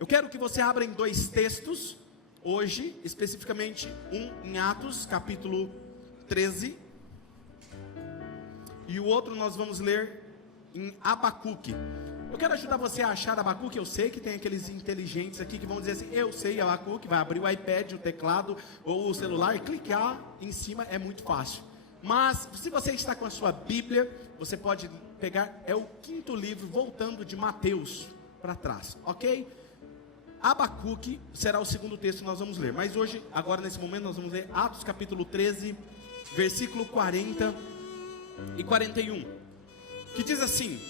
Eu quero que você abra em dois textos, hoje, especificamente um em Atos, capítulo 13, e o outro nós vamos ler em Abacuque. Eu quero ajudar você a achar Abacuque. Eu sei que tem aqueles inteligentes aqui que vão dizer assim: eu sei Abacuque, vai abrir o iPad, o teclado ou o celular e clicar em cima, é muito fácil. Mas se você está com a sua Bíblia, você pode pegar, é o quinto livro, voltando de Mateus para trás, ok? Abacuque será o segundo texto que nós vamos ler. Mas hoje, agora nesse momento, nós vamos ler Atos capítulo 13, versículo 40 e 41, que diz assim: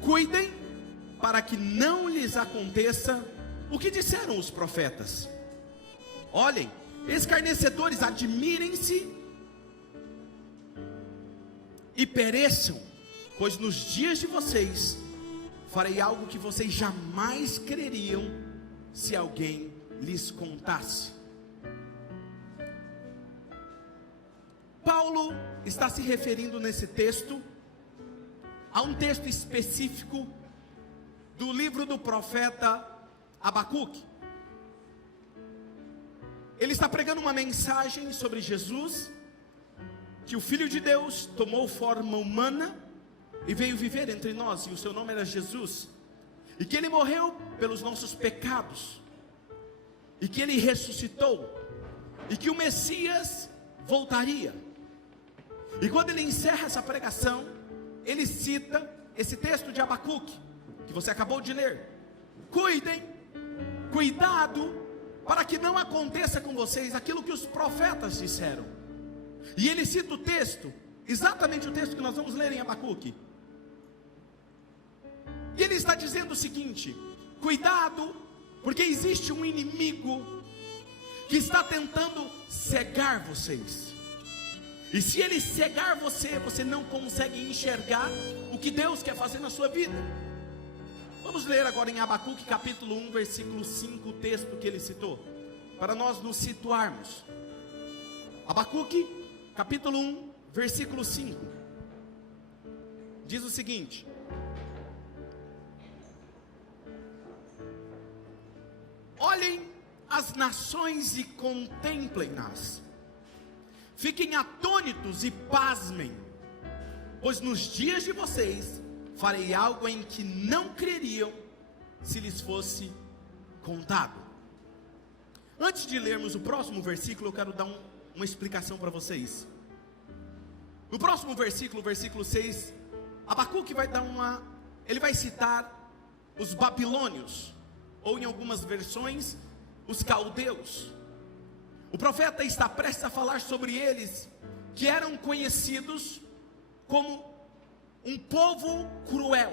cuidem para que não lhes aconteça o que disseram os profetas. Olhem, escarnecedores, admirem-se e pereçam, pois nos dias de vocês farei algo que vocês jamais creriam se alguém lhes contasse. Paulo está se referindo nesse texto a um texto específico do livro do profeta Abacuque. Ele está pregando uma mensagem sobre Jesus, que o Filho de Deus tomou forma humana e veio viver entre nós, e o seu nome era Jesus, e que ele morreu pelos nossos pecados, e que ele ressuscitou, e que o Messias voltaria. E quando ele encerra essa pregação, ele cita esse texto de Abacuque, que você acabou de ler: cuidem, cuidado, para que não aconteça com vocês aquilo que os profetas disseram. E ele cita o texto, exatamente o texto que nós vamos ler em Abacuque. E ele está dizendo o seguinte: cuidado, porque existe um inimigo que está tentando cegar vocês. E se ele cegar você, você não consegue enxergar o que Deus quer fazer na sua vida. Vamos ler agora em Abacuque capítulo 1, versículo 5, o texto que ele citou, para nós nos situarmos. Abacuque capítulo 1, versículo 5, diz o seguinte: olhem as nações e contemplem-nas, fiquem atônitos e pasmem, pois nos dias de vocês farei algo em que não creriam se lhes fosse contado. Antes de lermos o próximo versículo, eu quero dar uma explicação para vocês. No próximo versículo, versículo 6, Abacuque ele vai citar os babilônios, ou em algumas versões, os caldeus. O profeta está prestes a falar sobre eles, que eram conhecidos como um povo cruel,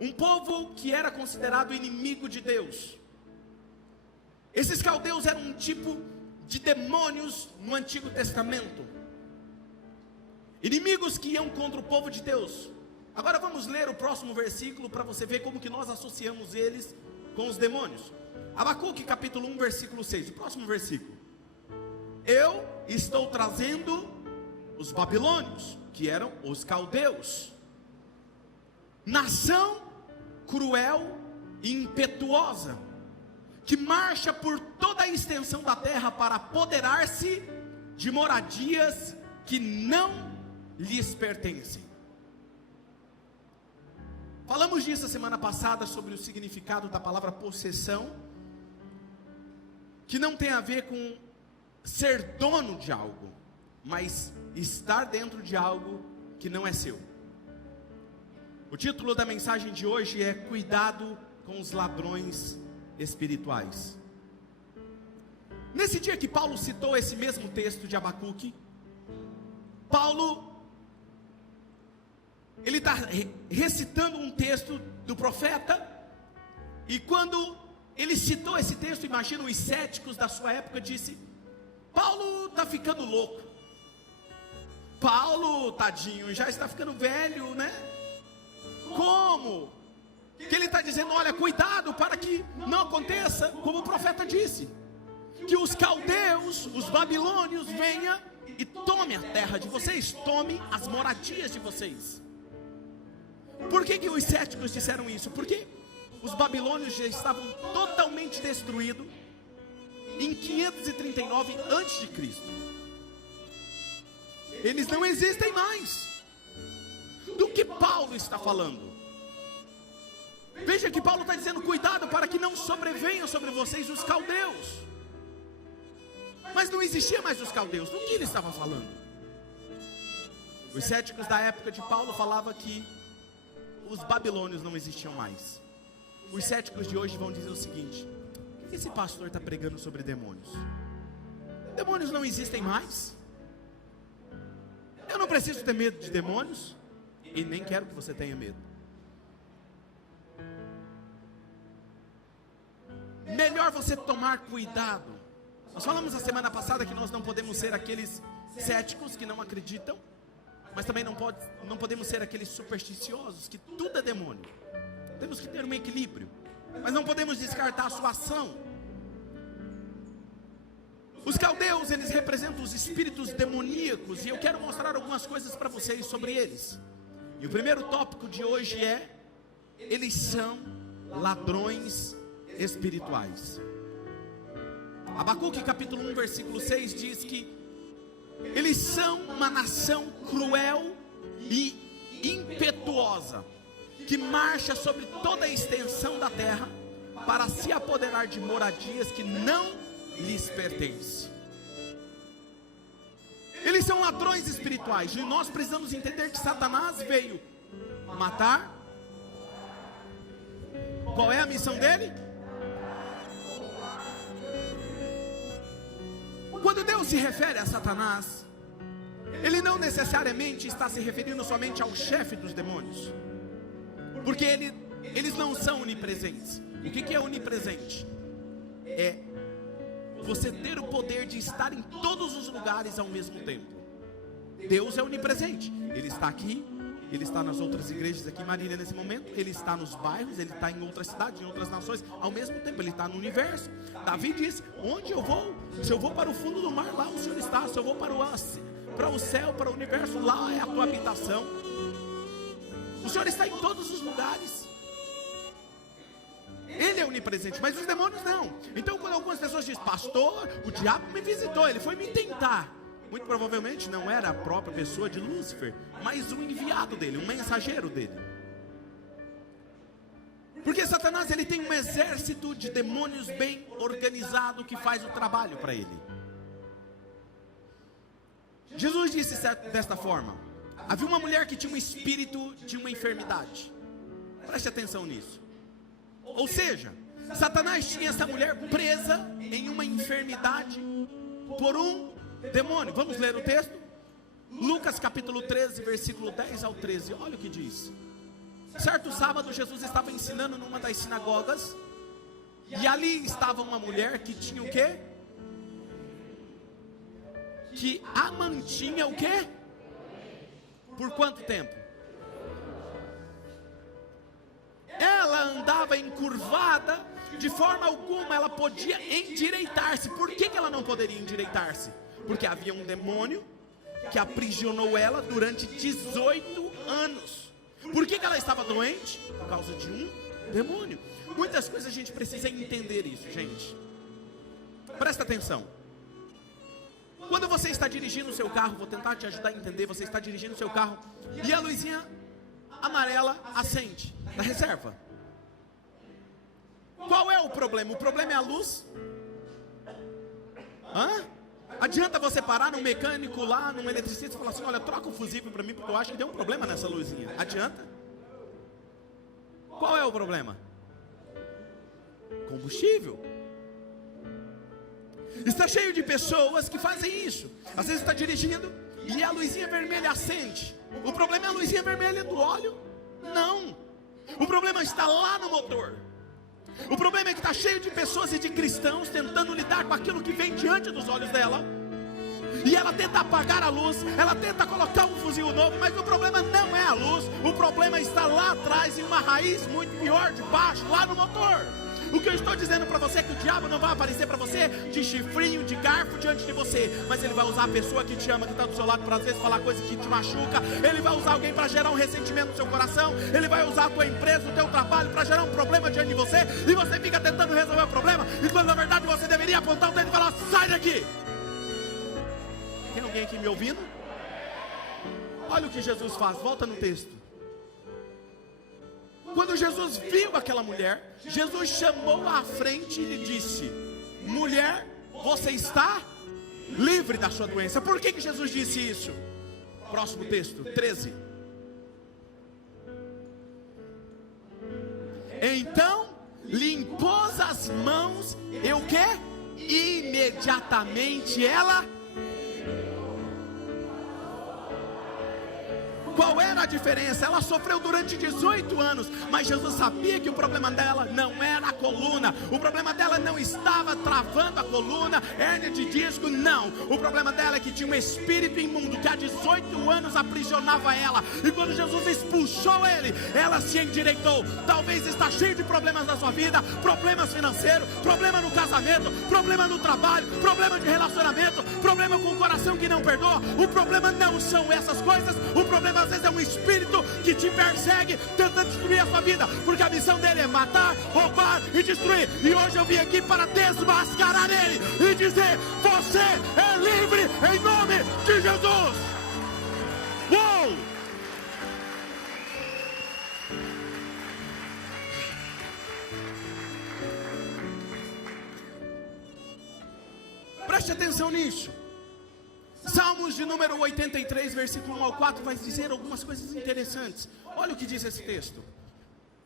um povo que era considerado inimigo de Deus. Esses caldeus eram um tipo de demônios no Antigo Testamento, inimigos que iam contra o povo de Deus. Agora vamos ler o próximo versículo para você ver como que nós associamos eles com os demônios. Abacuque capítulo 1, versículo 6, o próximo versículo: eu estou trazendo os babilônios, que eram os caldeus, nação cruel e impetuosa, que marcha por toda a extensão da terra para apoderar-se de moradias que não lhes pertencem. Falamos disso a semana passada, sobre o significado da palavra possessão, que não tem a ver com ser dono de algo, mas estar dentro de algo que não é seu. O título da mensagem de hoje é: cuidado com os ladrões espirituais. Nesse dia que Paulo citou esse mesmo texto de Abacuque, Paulo, ele está recitando um texto do profeta, e quando ele citou esse texto, imagina os céticos da sua época, disse: Paulo está ficando louco, Paulo, tadinho, já está ficando velho, né? Como? Que ele está dizendo: olha, cuidado para que não aconteça como o profeta disse, que os caldeus, os babilônios venham e tomem a terra de vocês, tomem as moradias de vocês. Por que os céticos disseram isso? Porque os babilônios já estavam totalmente destruídos em 539 a.C. Eles não existem mais. Do que Paulo está falando? Veja que Paulo está dizendo: cuidado para que não sobrevenham sobre vocês os caldeus. Mas não existia mais os caldeus. Do que ele estava falando? Os céticos da época de Paulo falavam que os babilônios não existiam mais. Os céticos de hoje vão dizer o seguinte: por que esse pastor está pregando sobre demônios? Demônios não existem mais. Eu não preciso ter medo de demônios. E nem quero que você tenha medo. Melhor você tomar cuidado. Nós falamos a semana passada que nós não podemos ser aqueles céticos que não acreditam, mas também não podemos ser aqueles supersticiosos que tudo é demônio. Temos que ter um equilíbrio, mas não podemos descartar a sua ação. Os caldeus, eles representam os espíritos demoníacos, e eu quero mostrar algumas coisas para vocês sobre eles. E o primeiro tópico de hoje é: eles são ladrões espirituais. Abacuque capítulo 1 versículo 6 diz que eles são uma nação cruel e impetuosa, que marcha sobre toda a extensão da terra para se apoderar de moradias que não lhes pertencem. Eles são ladrões espirituais, e nós precisamos entender que Satanás veio matar. Qual é a missão dele? Quando Deus se refere a Satanás, Ele não necessariamente está se referindo somente ao chefe dos demônios, porque eles não são onipresentes. O que é onipresente? É você ter o poder de estar em todos os lugares ao mesmo tempo. Deus é onipresente. Ele está aqui, Ele está nas outras igrejas aqui em Marília nesse momento, Ele está nos bairros, Ele está em outras cidades, em outras nações, ao mesmo tempo Ele está no universo. Davi disse: onde eu vou? Se eu vou para o fundo do mar, lá o Senhor está. Se eu vou para o céu, para o universo, lá é a tua habitação. O Senhor está em todos os lugares. Ele é onipresente, mas os demônios não. Então quando algumas pessoas dizem: pastor, o diabo me visitou, ele foi me tentar, muito provavelmente não era a própria pessoa de Lúcifer, mas um enviado dele, um mensageiro dele. Porque Satanás, ele tem um exército de demônios bem organizado que faz o trabalho para ele. Jesus disse desta forma: havia uma mulher que tinha um espírito de uma enfermidade. Preste atenção nisso. Ou seja, Satanás tinha essa mulher presa em uma enfermidade por um demônio. Vamos ler o texto? Lucas capítulo 13, versículo 10 ao 13. Olha o que diz. Certo sábado, Jesus estava ensinando numa das sinagogas, e ali estava uma mulher que tinha o quê? Que a mantinha o quê? Por quanto tempo? Ela andava encurvada, de forma alguma ela podia endireitar-se. Por que ela não poderia endireitar-se? Porque havia um demônio que aprisionou ela durante 18 anos. Por que ela estava doente? Por causa de um demônio. Muitas coisas a gente precisa entender isso, gente. Presta atenção. Quando você está dirigindo o seu carro, vou tentar te ajudar a entender. Você está dirigindo o seu carro e a luzinha amarela acende na reserva. Qual é o problema? O problema é a luz? Adianta você parar num mecânico lá, num eletricista, e falar assim: olha, troca o fusível para mim, porque eu acho que tem um problema nessa luzinha. Adianta? Qual é o problema? Combustível. Está cheio de pessoas que fazem isso. Às vezes está dirigindo e a luzinha vermelha acende. O problema é a luzinha vermelha do óleo? Não. O problema está lá no motor. O problema é que está cheio de pessoas e de cristãos tentando lidar com aquilo que vem diante dos olhos dela, e ela tenta apagar a luz, ela tenta colocar um fuzil novo, mas o problema não é a luz. O problema está lá atrás, em uma raiz muito pior, de baixo, lá no motor. O que eu estou dizendo para você é que o diabo não vai aparecer para você de chifrinho, de garfo diante de você, mas ele vai usar a pessoa que te ama, que está do seu lado, para às vezes falar coisa que te machuca. Ele vai usar alguém para gerar um ressentimento no seu coração. Ele vai usar a tua empresa, o teu trabalho, para gerar um problema diante de você, e você fica tentando resolver o problema, e quando na verdade você deveria apontar o dedo e falar: sai daqui. Tem alguém aqui me ouvindo? Olha o que Jesus faz, volta no texto. Quando Jesus viu aquela mulher, Jesus chamou à frente e lhe disse: mulher, você está livre da sua doença. Por que Jesus disse isso? Próximo texto, 13. Então lhe impôs as mãos, e o que? Imediatamente ela. Qual era a diferença? Ela sofreu durante 18 anos, mas Jesus sabia que o problema dela não era a coluna. O problema dela não estava travando a coluna, hérnia de disco, não. O problema dela é que tinha um espírito imundo que há 18 anos aprisionava ela. E quando Jesus expulsou ele, ela se endireitou. Talvez está cheio de problemas na sua vida, problemas financeiros, problema no casamento, problema no trabalho, problema de relacionamento, problema com o coração que não perdoa. O problema não são essas coisas. O problema às vezes é um espírito que te persegue, tentando destruir a sua vida, porque a missão dele é matar, roubar e destruir. E hoje eu vim aqui para desmascarar ele e dizer: você é livre em nome de Jesus. Uou! Preste atenção nisso. Salmos de número 83, versículo 1 ao 4, vai dizer algumas coisas interessantes. Olha o que diz esse texto: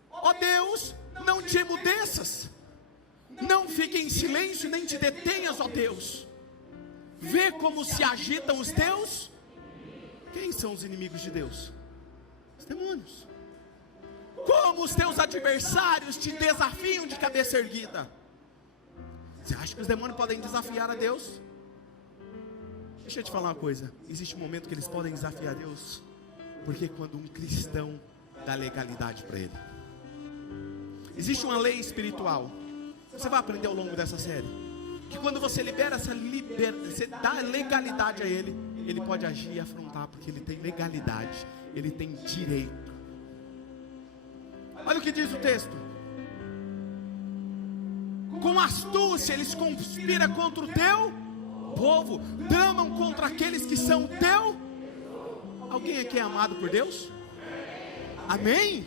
ó Deus, não te emudeças, não fique em silêncio, nem te detenhas, ó Deus. Vê como se agitam os teus. Quem são os inimigos de Deus? Os demônios. Como os teus adversários te desafiam de cabeça erguida. Você acha que os demônios podem desafiar a Deus? Deixa eu te falar uma coisa. Existe um momento que eles podem desafiar Deus, porque quando um cristão dá legalidade para ele. Existe uma lei espiritual. Você vai aprender ao longo dessa série que quando você libera você dá legalidade a ele, ele pode agir e afrontar, porque ele tem legalidade, ele tem direito. Olha o que diz o texto: com astúcia eles conspiram contra o teu povo, tramam contra aqueles que são teu. Alguém aqui é amado por Deus? Amém?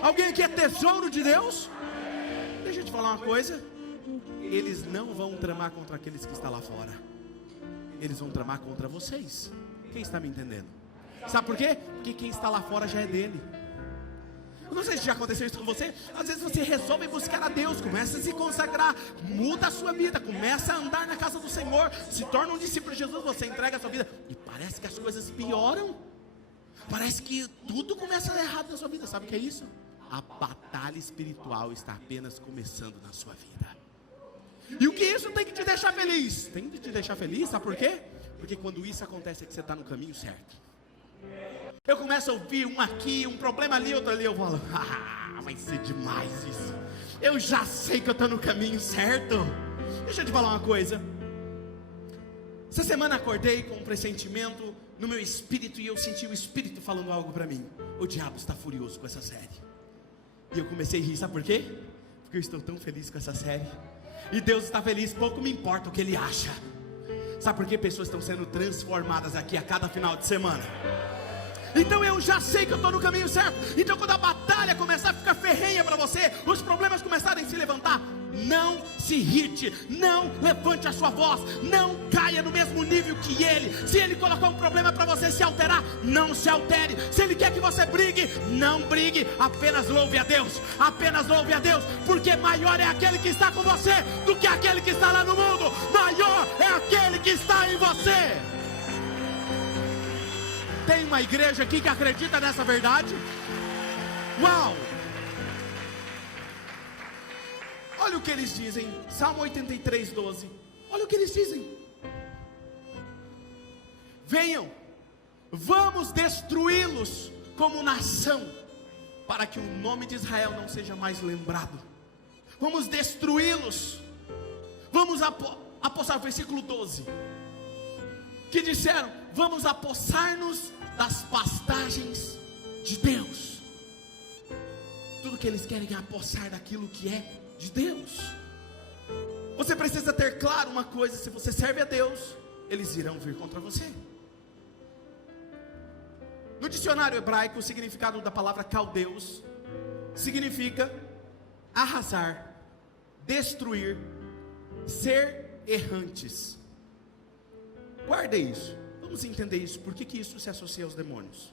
Alguém aqui é tesouro de Deus? Deixa eu te falar uma coisa: eles não vão tramar contra aqueles que estão lá fora, eles vão tramar contra vocês. Quem está me entendendo? Sabe por quê? Porque quem está lá fora já é dele. Eu não sei se já aconteceu isso com você. Às vezes você resolve buscar a Deus, começa a se consagrar, muda a sua vida, começa a andar na casa do Senhor, se torna um discípulo de Jesus, você entrega a sua vida, e parece que as coisas pioram. Parece que tudo começa a dar errado na sua vida. Sabe o que é isso? A batalha espiritual está apenas começando na sua vida. E o que isso tem que te deixar feliz? Tem que te deixar feliz, sabe por quê? Porque quando isso acontece é que você está no caminho certo. Eu começo a ouvir um aqui, um problema ali, outro ali, eu falo: vai ser demais isso. Eu já sei que eu estou no caminho certo. Deixa eu te falar uma coisa. Essa semana acordei com um pressentimento no meu espírito, e eu senti o Espírito falando algo para mim: o diabo está furioso com essa série. E eu comecei a rir, sabe por quê? Porque eu estou tão feliz com essa série, e Deus está feliz, pouco me importa o que Ele acha. Sabe por quê? Pessoas estão sendo transformadas aqui a cada final de semana. Então eu já sei que eu estou no caminho certo. Então quando a batalha começar a ficar ferrenha para você, os problemas começarem a se levantar, não se irrite, não levante a sua voz, não caia no mesmo nível que ele. Se ele colocar um problema para você se alterar, não se altere. Se ele quer que você brigue, não brigue, apenas louve a Deus, apenas louve a Deus, porque maior é aquele que está com você do que aquele que está lá no mundo. Maior é aquele que está em você. Tem uma igreja aqui que acredita nessa verdade? Uau! Olha o que eles dizem, Salmo 83, 12. Olha o que eles dizem: venham, vamos destruí-los como nação, para que o nome de Israel não seja mais lembrado. vamos destruí-los, vamos apossar, versículo 12, que disseram, vamos apossar-nos das pastagens de Deus. Tudo que eles querem é apossar daquilo que é de Deus. Você precisa ter claro uma coisa: se você serve a Deus, eles irão vir contra você. No dicionário hebraico, o significado da palavra caldeus significa arrasar, destruir, ser errantes. Guarde isso, vamos entender isso, por que isso se associa aos demônios.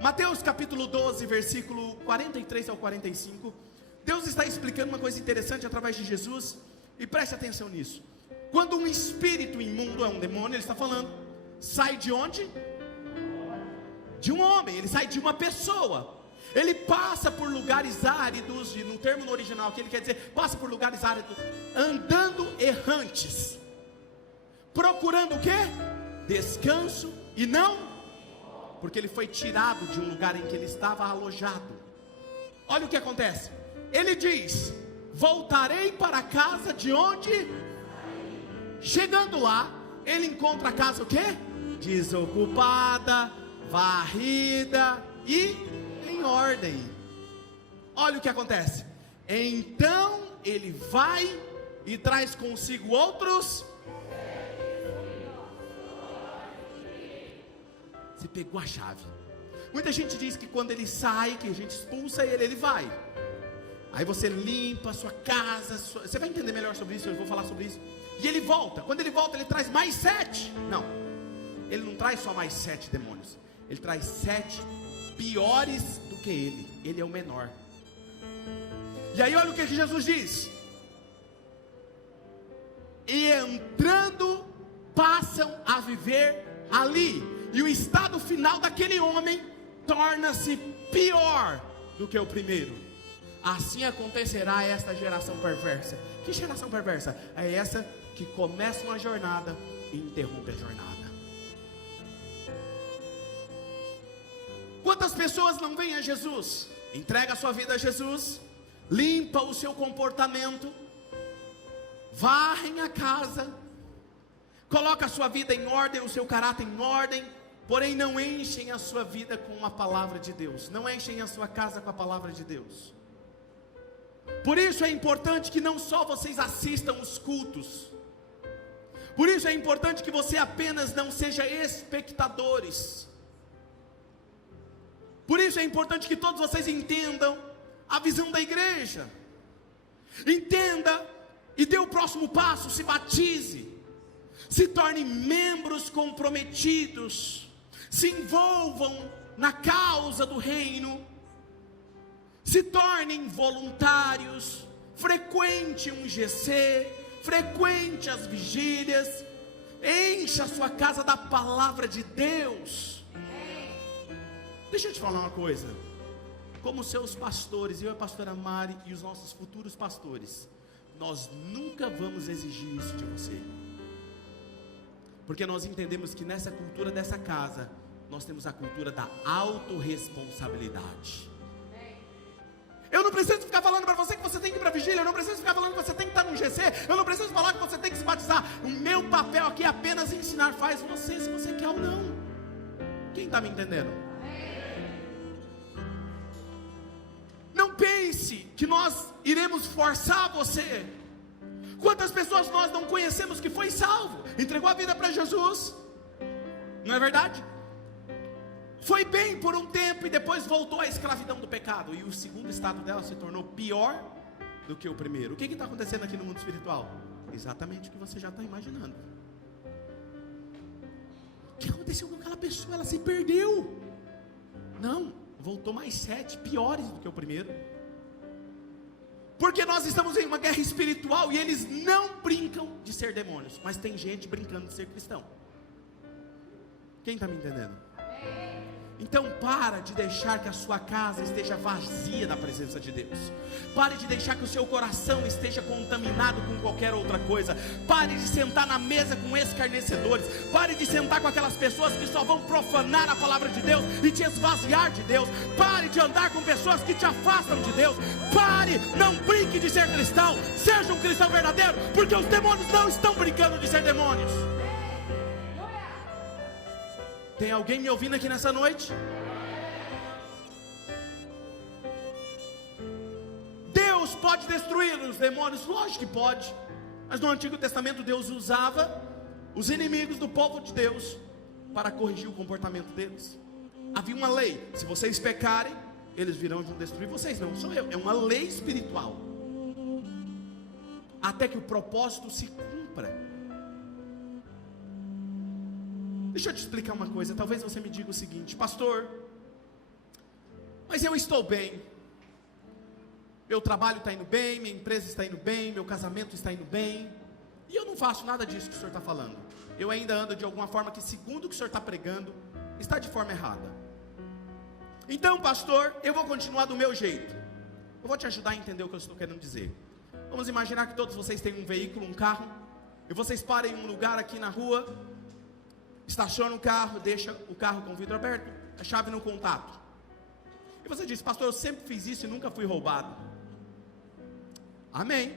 Mateus capítulo 12, versículo 43 ao 45, Deus está explicando uma coisa interessante através de Jesus, e preste atenção nisso. Quando um espírito imundo, é um demônio, ele está falando, sai de onde? De um homem, ele sai de uma pessoa. Ele passa por lugares áridos, e no termo no original que ele quer dizer, passa por lugares áridos, andando errantes, procurando o quê? Descanso, e não, porque ele foi tirado de um lugar em que ele estava alojado. Olha o que acontece, ele diz, voltarei para a casa de onde? Chegando lá, ele encontra a casa o quê? Desocupada, varrida e em ordem. Olha o que acontece, então ele vai e traz consigo outros. Você pegou a chave. Muita gente diz que quando ele sai, que a gente expulsa ele, ele vai. Aí você limpa a sua casa, você vai entender melhor sobre isso, eu vou falar sobre isso. E ele volta, quando ele volta ele traz mais 7. Não, ele não traz só mais 7 demônios, ele traz 7 piores do que ele é o menor. E aí olha o que Jesus diz, e entrando passam a viver ali, e o estado final daquele homem torna-se pior do que o primeiro. Assim acontecerá a esta geração perversa. Que geração perversa? É essa que começa uma jornada e interrompe a jornada. Quantas pessoas não vêm a Jesus? Entrega a sua vida a Jesus, limpa o seu comportamento, varrem a casa, coloca a sua vida em ordem, o seu caráter em ordem, porém não enchem a sua vida com a palavra de Deus, não enchem a sua casa com a palavra de Deus. Por isso é importante que não só vocês assistam os cultos, por isso é importante que você apenas não seja espectadores, por isso é importante que todos vocês entendam a visão da igreja, entenda e dê o próximo passo, se batize, se tornem membros comprometidos, se envolvam na causa do reino, se tornem voluntários, frequente um GC, frequente as vigílias, encha a sua casa da palavra de Deus. Deixa eu te falar uma coisa, como seus pastores, eu e a pastora Mari e os nossos futuros pastores, nós nunca vamos exigir isso de você, porque nós entendemos que nessa cultura dessa casa, nós temos a cultura da autorresponsabilidade. Eu não preciso ficar falando para você que você tem que ir para a vigília, eu não preciso ficar falando que você tem que estar no GC, eu não preciso falar que você tem que se batizar. O meu papel aqui é apenas ensinar, faz você se você quer ou não. Quem está me entendendo? Não pense que nós iremos forçar você. Quantas pessoas nós não conhecemos que foi salvo, entregou a vida para Jesus, não é verdade? Foi bem por um tempo e depois voltou à escravidão do pecado, e o segundo estado dela se tornou pior do que o primeiro. O que está acontecendo aqui no mundo espiritual? Exatamente o que você já está imaginando. O que aconteceu com aquela pessoa? Ela se perdeu. Não, voltou mais 7 piores do que o primeiro. Porque nós estamos em uma guerra espiritual e eles não brincam de ser demônios, mas tem gente brincando de ser cristão. Quem está me entendendo? Então para de deixar que a sua casa esteja vazia da presença de Deus. Pare de deixar que o seu coração esteja contaminado com qualquer outra coisa. Pare de sentar na mesa com escarnecedores. Pare de sentar com aquelas pessoas que só vão profanar a palavra de Deus e te esvaziar de Deus. Pare de andar com pessoas que te afastam de Deus. Pare, não brinque de ser cristão. Seja um cristão verdadeiro, porque os demônios não estão brincando de ser demônios. Tem alguém me ouvindo aqui nessa noite? Deus pode destruir os demônios? Lógico que pode. Mas no Antigo Testamento Deus usava os inimigos do povo de Deus para corrigir o comportamento deles. Havia uma lei: se vocês pecarem, eles virão e vão destruir vocês. Não sou eu, é uma lei espiritual, até que o propósito se cumpra. Deixa eu te explicar uma coisa. Talvez você me diga o seguinte: pastor, mas eu estou bem, meu trabalho está indo bem, minha empresa está indo bem, meu casamento está indo bem, e eu não faço nada disso que o senhor está falando. Eu ainda ando de alguma forma que, segundo o que o senhor está pregando, está de forma errada. Então, pastor, eu vou continuar do meu jeito. Eu vou te ajudar a entender o que eu estou querendo dizer. Vamos imaginar que todos vocês têm um veículo, um carro, e vocês parem em um lugar aqui na rua, estaciona o carro, deixa o carro com o vidro aberto, a chave no contato. E você diz: pastor, eu sempre fiz isso e nunca fui roubado. Amém.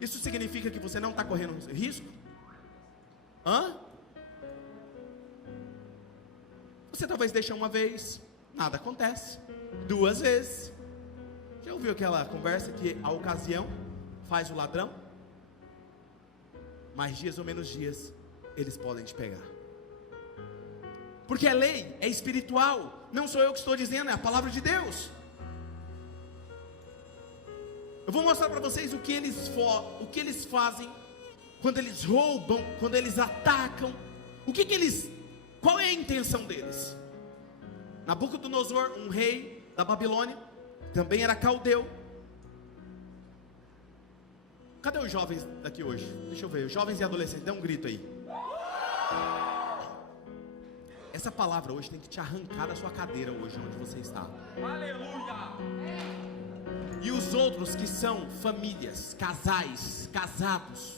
Isso significa que você não está correndo risco? Você talvez deixa uma vez, nada acontece. 2 vezes. Já ouviu aquela conversa que a ocasião faz o ladrão? Mais dias ou menos dias, eles podem te pegar. Porque é lei, é espiritual. Não sou eu que estou dizendo, é a palavra de Deus. Eu vou mostrar para vocês o que eles fazem quando eles roubam, quando eles atacam. Qual é a intenção deles? Nabucodonosor, um rei da Babilônia, também era caldeu. Cadê os jovens daqui hoje? Deixa eu ver, os jovens e adolescentes, dá um grito aí. Essa palavra hoje tem que te arrancar da sua cadeira hoje, onde você está. Aleluia! E os outros que são famílias, casais, casados,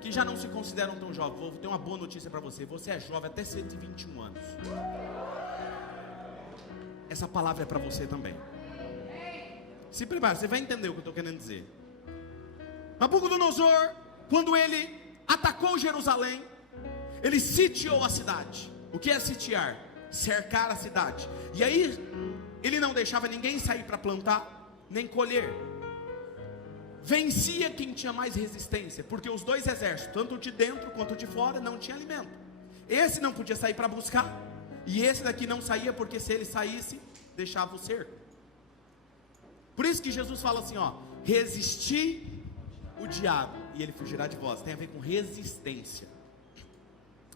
que já não se consideram tão jovens, vou ter uma boa notícia para você. Você é jovem até 121 anos. Essa palavra é para você também. Se prepare, você vai entender o que eu estou querendo dizer. Nabucodonosor, quando ele atacou Jerusalém, ele sitiou a cidade. O que é sitiar? Cercar a cidade. E aí, ele não deixava ninguém sair para plantar, nem colher. Vencia quem tinha mais resistência, porque os dois exércitos, tanto de dentro quanto de fora, não tinha alimento. Esse não podia sair para buscar, e esse daqui não saía, porque se ele saísse, deixava o cerco. Por isso que Jesus fala assim, resisti o diabo, e ele fugirá de vós. Tem a ver com resistência.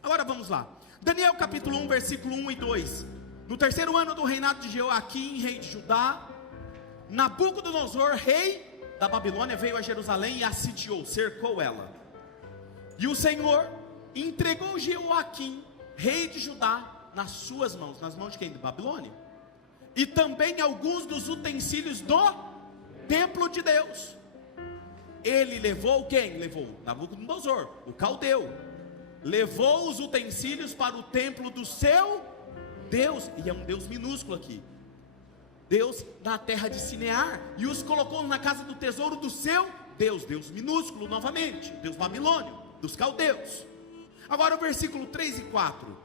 Agora vamos lá. Daniel capítulo 1, versículo 1 e 2. No 3º ano do reinado de Jeoaquim, rei de Judá, Nabucodonosor, rei da Babilônia, veio a Jerusalém e a sitiou, cercou ela. E o Senhor entregou Jeoaquim, rei de Judá, nas suas mãos. Nas mãos de quem? Da Babilônia. E também alguns dos utensílios do templo de Deus. Ele levou quem? Levou Nabucodonosor, o caldeu. Levou os utensílios para o templo do seu Deus. E é um Deus minúsculo aqui. Deus da terra de Sinear, e os colocou na casa do tesouro do seu Deus. Deus minúsculo novamente, Deus babilônio, dos caldeus. Agora o versículo 3 e 4.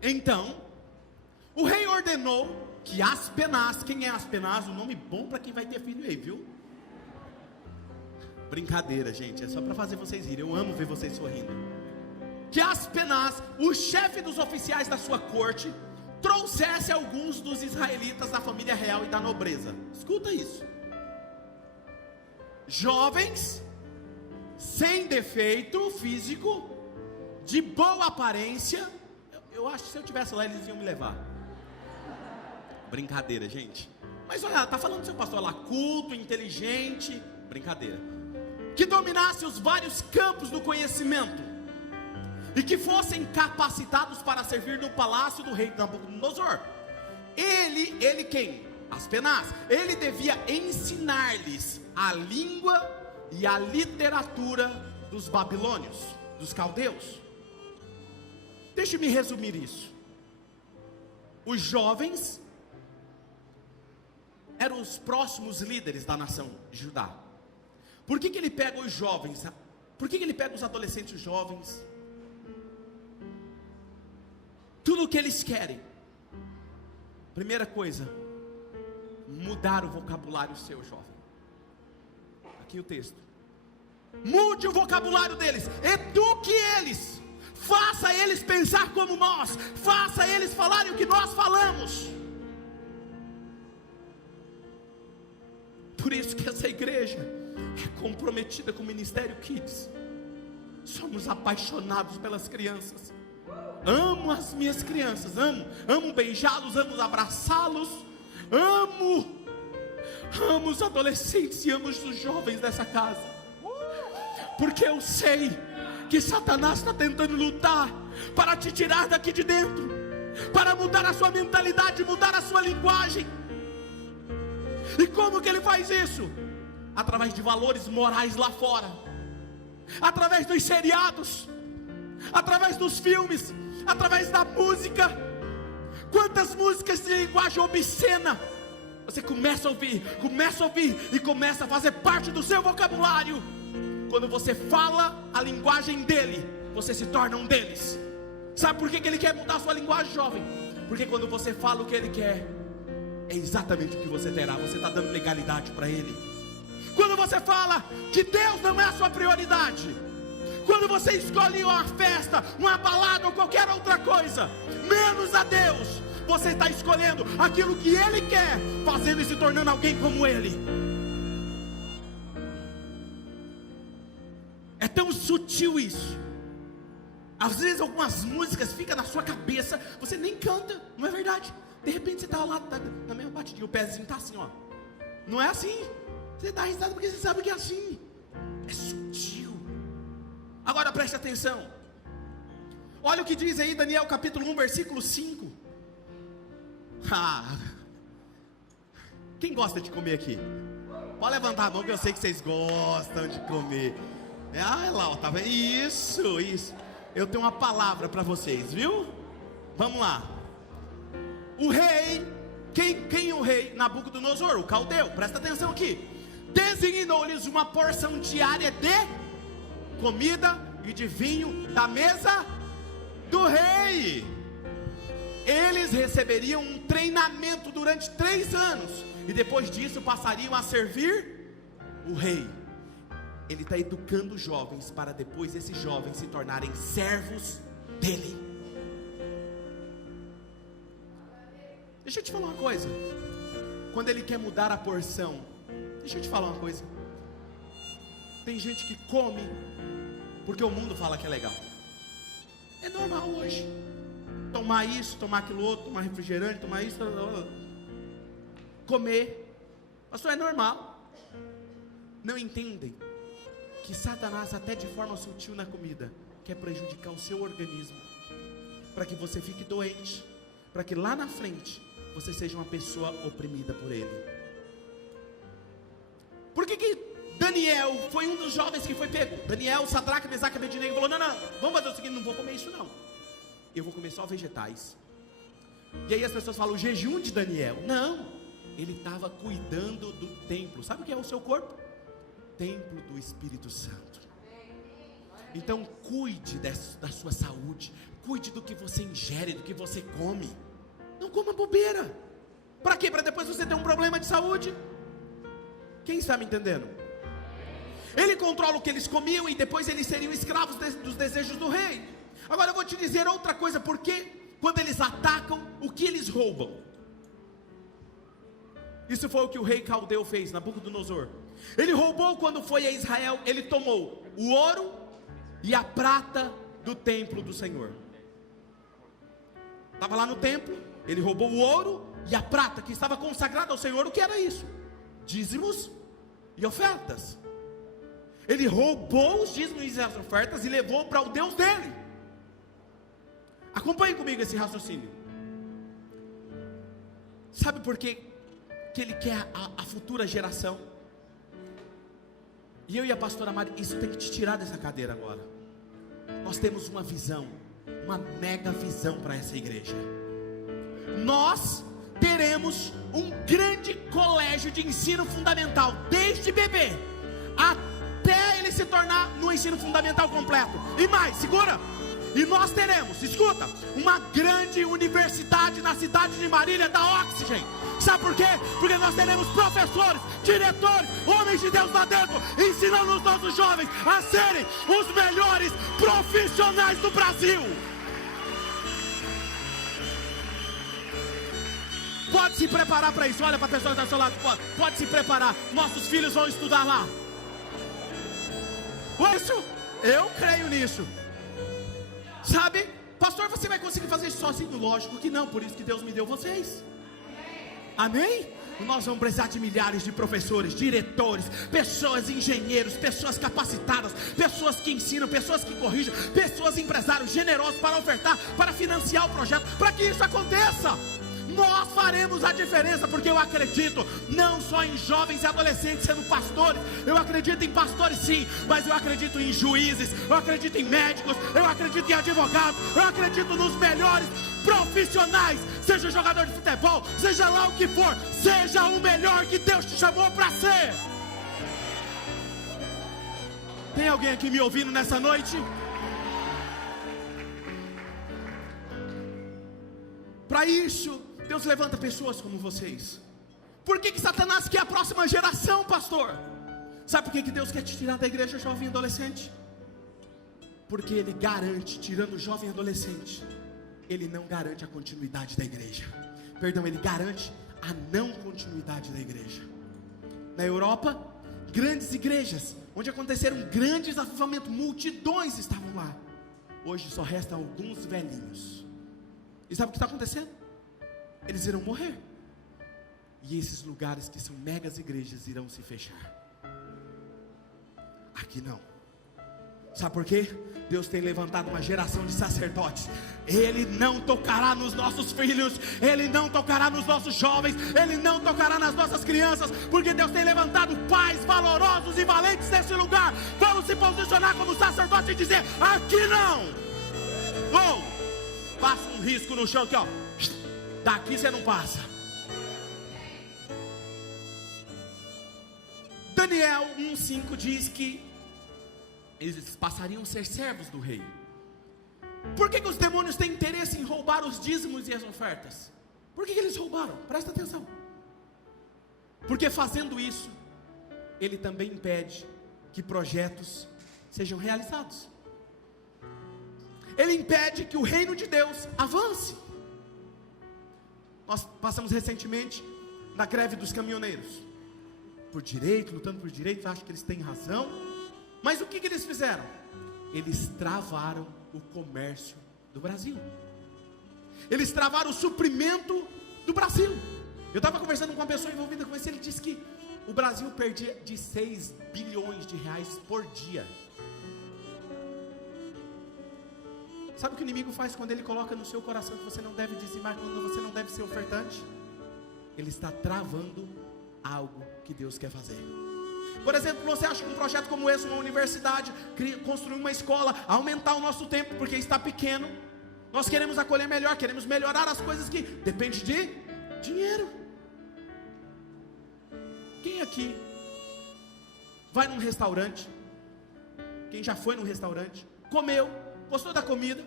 Então o rei ordenou que Aspenaz, quem é Aspenaz? Um nome bom para quem vai ter filho aí, viu? Brincadeira, gente, é só para fazer vocês rirem. Eu amo ver vocês sorrindo. Que Aspenaz, o chefe dos oficiais da sua corte, trouxesse alguns dos israelitas da família real e da nobreza. Escuta isso. Jovens, sem defeito físico, de boa aparência. Eu acho que se eu estivesse lá, eles iam me levar. Brincadeira, gente. Mas olha, tá falando do seu pastor lá, culto, inteligente. Brincadeira. Que dominasse os vários campos do conhecimento, e que fossem capacitados para servir no palácio do rei Nabucodonosor. Ele quem? Aspenaz. Ele devia ensinar-lhes a língua e a literatura dos babilônios, dos caldeus. Deixe-me resumir isso. Os jovens eram os próximos líderes da nação de Judá. Por que ele pega os jovens? Por que ele pega os adolescentes jovens? Tudo o que eles querem. Primeira coisa, mudar o vocabulário seu, jovem. Aqui o texto. Mude o vocabulário deles, eduque eles, faça eles pensar como nós, faça eles falarem o que nós falamos. Por isso que essa igreja é comprometida com o Ministério Kids. Somos apaixonados pelas crianças. Amo as minhas crianças, amo beijá-los, amo abraçá-los, amo os adolescentes e amo os jovens dessa casa, porque eu sei que Satanás está tentando lutar para te tirar daqui de dentro, para mudar a sua mentalidade, mudar a sua linguagem. E como que ele faz isso? Através de valores morais lá fora, através dos seriados, através dos filmes, através da música. Quantas músicas de linguagem obscena você começa a ouvir e começa a fazer parte do seu vocabulário. Quando você fala a linguagem dele, você se torna um deles. Sabe por que ele quer mudar a sua linguagem, jovem? Porque quando você fala o que ele quer, é exatamente o que você terá. Você está dando legalidade para ele. Quando você fala que Deus não é a sua prioridade, quando você escolhe uma festa, uma balada ou qualquer outra coisa, menos a Deus, você está escolhendo aquilo que Ele quer, fazendo e se tornando alguém como Ele. É tão sutil isso. Às vezes algumas músicas ficam na sua cabeça, você nem canta, não é verdade? De repente você está lá na mesma batidinha, o pezinho está assim, ó. Não é assim. Você dá risada porque você sabe que é assim. É sutil. Agora preste atenção. Olha o que diz aí Daniel capítulo 1 versículo 5. Quem gosta de comer aqui? Pode levantar a mão que eu sei que vocês gostam de comer. Lá, ó, tá vendo? Isso. Eu tenho uma palavra para vocês, viu? Vamos lá. O rei, quem é o rei? Nabucodonosor, o caldeu, presta atenção aqui. Designou-lhes uma porção diária de comida e de vinho da mesa do rei. Eles receberiam um treinamento durante 3 anos e depois disso passariam a servir o rei. Ele está educando os jovens para depois esses jovens se tornarem servos dele. Deixa eu te falar uma coisa. Quando ele quer mudar a porção, deixa eu te falar uma coisa. Tem gente que come porque o mundo fala que é legal. É normal hoje tomar isso, tomar aquilo outro, tomar refrigerante, tomar isso, comer. Pastor, é normal. Não entendem que Satanás, até de forma sutil na comida, quer prejudicar o seu organismo, para que você fique doente, para que lá na frente você seja uma pessoa oprimida por ele. Por que Daniel foi um dos jovens que foi pego? Daniel, Sadraque, Mesaque e Abednego falou: não, vamos fazer o seguinte, não vou comer isso não, eu vou comer só vegetais. E aí as pessoas falam, o jejum de Daniel. Não, ele estava cuidando do templo. Sabe o que é o seu corpo? Templo do Espírito Santo. Então cuide da sua saúde, cuide do que você ingere, do que você come. Não coma bobeira. Para quê? Para depois você ter um problema de saúde? Quem está me entendendo? Ele controla o que eles comiam e depois eles seriam escravos dos desejos do rei. Agora eu vou te dizer outra coisa, porque quando eles atacam, o que eles roubam? Isso foi o que o rei caldeu fez, Nabucodonosor. Ele roubou quando foi a Israel, ele tomou o ouro e a prata do templo do Senhor. Estava lá no templo, ele roubou o ouro e a prata que estava consagrada ao Senhor. O que era isso? Dízimos e ofertas. Ele roubou os dízimos e as ofertas e levou para o Deus dele. Acompanhe comigo esse raciocínio. Sabe por quê que Ele quer a futura geração? E eu e a pastora Mari, isso tem que te tirar dessa cadeira agora. Nós temos uma visão, uma mega visão para essa igreja. Nós teremos um grande colégio de ensino fundamental, desde bebê até ele se tornar no ensino fundamental completo. E mais, segura! E nós teremos, escuta, uma grande universidade na cidade de Marília, da Oxygen. Sabe por quê? Porque nós teremos professores, diretores, homens de Deus lá dentro, ensinando os nossos jovens a serem os melhores profissionais do Brasil. Pode se preparar para isso. Olha para a pessoa que está ao seu lado. Pode se preparar. Nossos filhos vão estudar lá. Isso, eu creio nisso. Sabe, pastor, você vai conseguir fazer isso sozinho? Lógico que não, por isso que Deus me deu vocês. Amém? Nós vamos precisar de milhares de professores, diretores, pessoas, engenheiros, pessoas capacitadas, pessoas que ensinam, pessoas que corrigem, pessoas empresários generosos para ofertar, para financiar o projeto, para que isso aconteça. Nós faremos a diferença, porque eu acredito não só em jovens e adolescentes sendo pastores. Eu acredito em pastores sim, mas eu acredito em juízes, eu acredito em médicos, eu acredito em advogados, eu acredito nos melhores profissionais. Seja jogador de futebol, seja lá o que for, seja o melhor que Deus te chamou para ser. Tem alguém aqui me ouvindo nessa noite? Para isso Deus levanta pessoas como vocês. Por que Satanás quer a próxima geração, pastor? Sabe por que Deus quer te tirar da igreja, jovem e adolescente? Porque Ele garante, tirando o jovem e adolescente, Ele não garante a continuidade da igreja. Perdão, Ele garante a não continuidade da igreja. Na Europa, grandes igrejas, onde aconteceram grandes avivamentos, multidões estavam lá. Hoje só restam alguns velhinhos. E sabe o que está acontecendo? Eles irão morrer. E esses lugares que são megas igrejas irão se fechar. Aqui não. Sabe por quê? Deus tem levantado uma geração de sacerdotes. Ele não tocará nos nossos filhos, Ele não tocará nos nossos jovens, Ele não tocará nas nossas crianças, porque Deus tem levantado pais valorosos e valentes nesse lugar. Vamos se posicionar como sacerdote e dizer: aqui não. Passa um risco no chão aqui, ó. Daqui você não passa. Daniel 1:5 diz que eles passariam a ser servos do rei. Por que os demônios têm interesse em roubar os dízimos e as ofertas? Por que eles roubaram? Presta atenção. Porque fazendo isso, ele também impede que projetos sejam realizados. Ele impede que o reino de Deus avance. Nós passamos recentemente na greve dos caminhoneiros. Por direito, lutando por direito, acho que eles têm razão. Mas o que eles fizeram? Eles travaram o comércio do Brasil. Eles travaram o suprimento do Brasil. Eu estava conversando com uma pessoa envolvida com isso. Ele disse que o Brasil perdia de 6 bilhões de reais por dia. Sabe o que o inimigo faz quando ele coloca no seu coração que você não deve dizimar, quando você não deve ser ofertante? Ele está travando algo que Deus quer fazer. Por exemplo, você acha que um projeto como esse, uma universidade, construir uma escola, aumentar o nosso tempo, porque está pequeno, nós queremos acolher melhor, queremos melhorar as coisas que depende de dinheiro. Quem aqui vai num restaurante? Quem já foi num restaurante, comeu, gostou da comida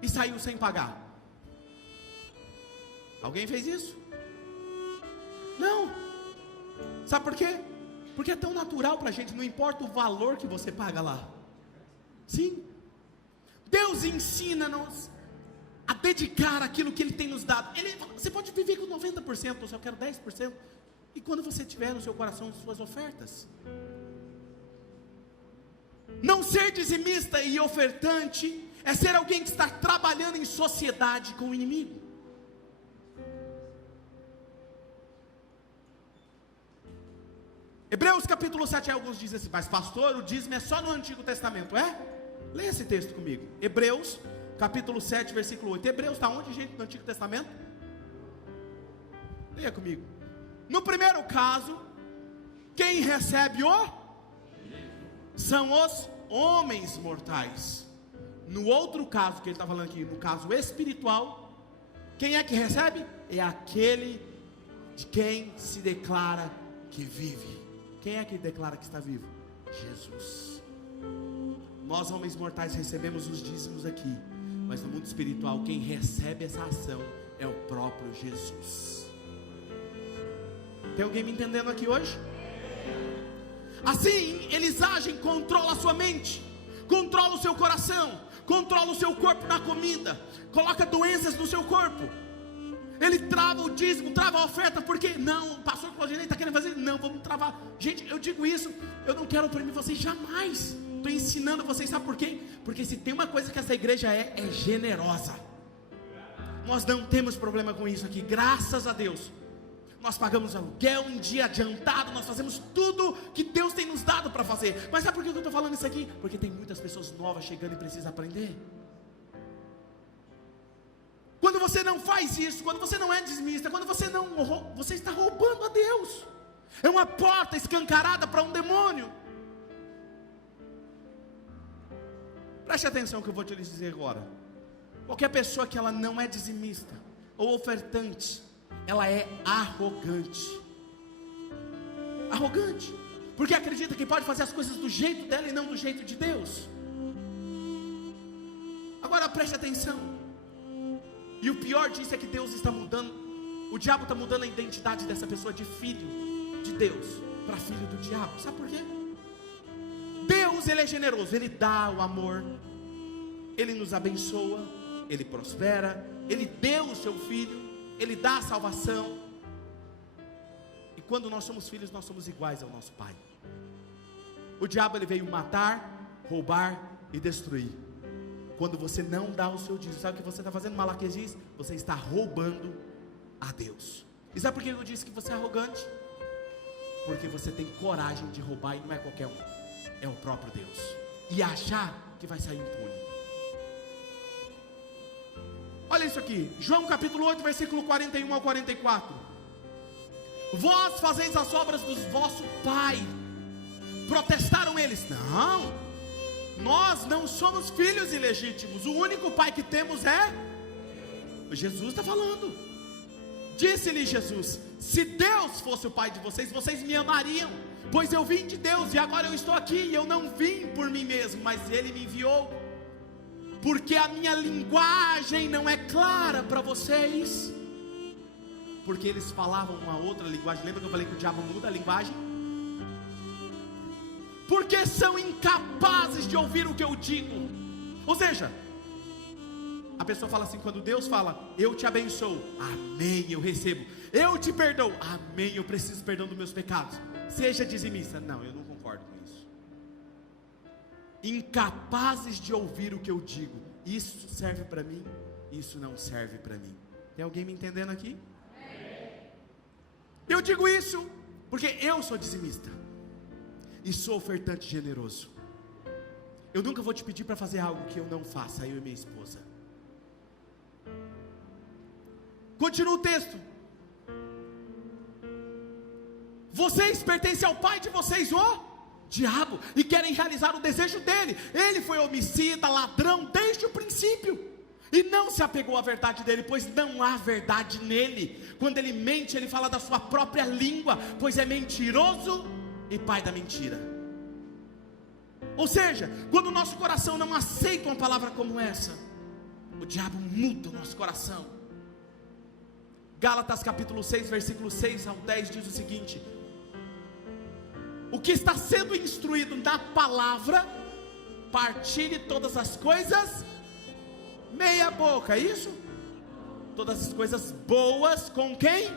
e saiu sem pagar? Alguém fez isso? Não. Sabe por quê? Porque é tão natural para a gente, não importa o valor que você paga lá. Sim. Deus ensina-nos a dedicar aquilo que Ele tem nos dado. Você pode viver com 90%, eu só quero 10%. E quando você tiver no seu coração as suas ofertas. Não ser dizimista e ofertante é ser alguém que está trabalhando em sociedade com o inimigo. Hebreus capítulo 7, alguns dizem assim: mas pastor, o dízimo é só no Antigo Testamento, é? Leia esse texto comigo. Hebreus, capítulo 7, versículo 8. Hebreus está onde, gente, no Antigo Testamento? Leia comigo. No primeiro caso, quem recebe são os homens mortais. No outro caso, que ele está falando aqui, no caso espiritual, quem é que recebe? É aquele de quem se declara que vive. Quem é que declara que está vivo? Jesus. Nós, homens mortais, recebemos os dízimos aqui, mas no mundo espiritual, quem recebe essa ação é o próprio Jesus. Tem alguém me entendendo aqui hoje? Assim, eles agem, controla a sua mente, controla o seu coração, controla o seu corpo na comida, coloca doenças no seu corpo. Ele trava o dízimo, trava a oferta, porque não, o pastor Claudinei está querendo fazer, não, vamos travar. Gente, eu digo isso, eu não quero oprimir vocês jamais. Estou ensinando vocês, sabe por quê? Porque se tem uma coisa que essa igreja é generosa. Nós não temos problema com isso aqui, graças a Deus. Nós pagamos aluguel em dia adiantado, nós fazemos tudo que Deus tem nos dado para fazer. Mas sabe por que eu estou falando isso aqui? Porque tem muitas pessoas novas chegando e precisam aprender. Quando você não faz isso, quando você não é dizimista, quando você está roubando a Deus. É uma porta escancarada para um demônio. Preste atenção no que eu vou te dizer agora. Qualquer pessoa que ela não é dizimista ou ofertante, ela é arrogante. Arrogante, porque acredita que pode fazer as coisas do jeito dela e não do jeito de Deus. Agora preste atenção. E o pior disso é que Deus está mudando, o diabo está mudando a identidade dessa pessoa de filho de Deus para filho do diabo. Sabe por quê? Deus, ele é generoso, ele dá o amor, ele nos abençoa, ele prospera, ele deu o seu filho, ele dá a salvação. E quando nós somos filhos, nós somos iguais ao nosso pai. O diabo, ele veio matar, roubar e destruir. Quando você não dá o seu dízimo, sabe o que você está fazendo? Malaquias diz, você está roubando a Deus. E sabe por que eu disse que você é arrogante? Porque você tem coragem de roubar, e não é qualquer um, é o próprio Deus, e achar que vai sair impune. Olha isso aqui, João capítulo 8, versículo 41 ao 44. Vós fazeis as obras do vosso pai. Protestaram eles, não, nós não somos filhos ilegítimos, o único pai que temos é Jesus. Está falando. Disse-lhe Jesus, se Deus fosse o pai de vocês, vocês me amariam, pois eu vim de Deus, e agora eu estou aqui, e eu não vim por mim mesmo, mas Ele me enviou, porque a minha linguagem não é clara para vocês, porque eles falavam uma outra linguagem. Lembra que eu falei que o diabo muda a linguagem? Porque são incapazes de ouvir o que eu digo. Ou seja, a pessoa fala assim, quando Deus fala, eu te abençoo, amém, eu recebo. Eu te perdoo, amém, eu preciso perdão dos meus pecados. Seja dizimista, não, eu não concordo com isso. Incapazes de ouvir o que eu digo, isso serve para mim, isso não serve para mim. Tem alguém me entendendo aqui? Eu digo isso porque eu sou dizimista e sou ofertante generoso. Eu nunca vou te pedir para fazer algo que eu não faça, eu e minha esposa. Continua o texto. Vocês pertencem ao pai de vocês, o diabo, e querem realizar o desejo dele. Ele foi homicida, ladrão desde o princípio, e não se apegou à verdade dele, pois não há verdade nele. Quando ele mente, ele fala da sua própria língua, pois é mentiroso e pai da mentira. Ou seja, quando o nosso coração não aceita uma palavra como essa, o diabo muda o nosso coração. Gálatas capítulo 6, versículo 6 ao 10 diz o seguinte: o que está sendo instruído na palavra, partilhe todas as coisas meia boca, é isso? Todas as coisas boas com quem?